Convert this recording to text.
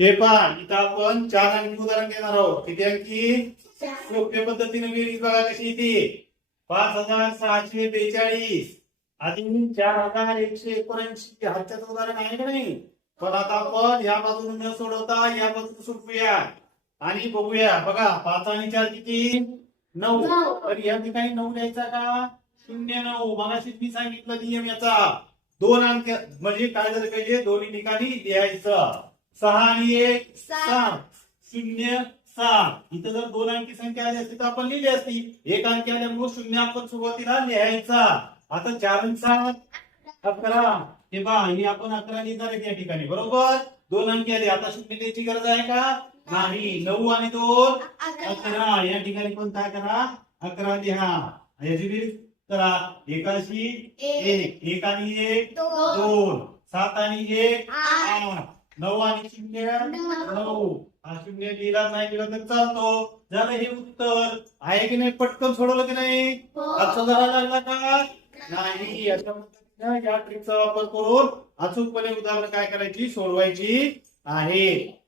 हे पहा इथं आपण चार अंकी उदाहरण देणार आहोत. किती अंकी सोप्या पद्धतीने बेरीज बघा कशी येते. पाच हजार सहाशे बेचाळीस. आणि चार हजार एकशे एकोणऐंशी. हत्याचं उदाहरण आहे का नाही? पण आता आपण या बाजूने न सोडवता या बाजूने सोडवूया आणि बघूया बघा पाच आणि चार किती? नऊ. तर या ठिकाणी नऊ लिहायचा का? शून्य नऊ. मगाशी मी सांगितलं नियम याचा. दोन अंक म्हणजे काय झालं पाहिजे? दोन्ही ठिकाणी लिहायचं. सहा आणि एक सात. शून्य सात. इथं जर दोन अंकी संख्या आली असती तर आपण लिहिली असती. एक अंकी आल्यामुळे शून्य आपण सुरुवातीला लिहायचा. आता चार आणि सात. अकरा. हे पहा हे आपण अकरा लिहिणार आहेत या ठिकाणी. बरोबर? दोन अंकी आले. आता शून्य लिहायची गरज आहे का? नाही. नऊ आणि दोन. अकरा. या ठिकाणी पण काय करा? अकरा लिहा. याची बेरीज करा. एकाशी एक. एक. आणि एक दोन. सात आणि एक आठ. नऊ आणि शून्य? नऊ. हा शून्य लिहिला नाही लिहिला तर चालतो. झालं हे उत्तर. आहे की नाही? पटकन सोडवलं की नाही? लक्षात जरा लागला का? नाही. या ट्रिकचा वापर करून अचूकपणे उदाहरण काय करायची? सोडवायची आहे.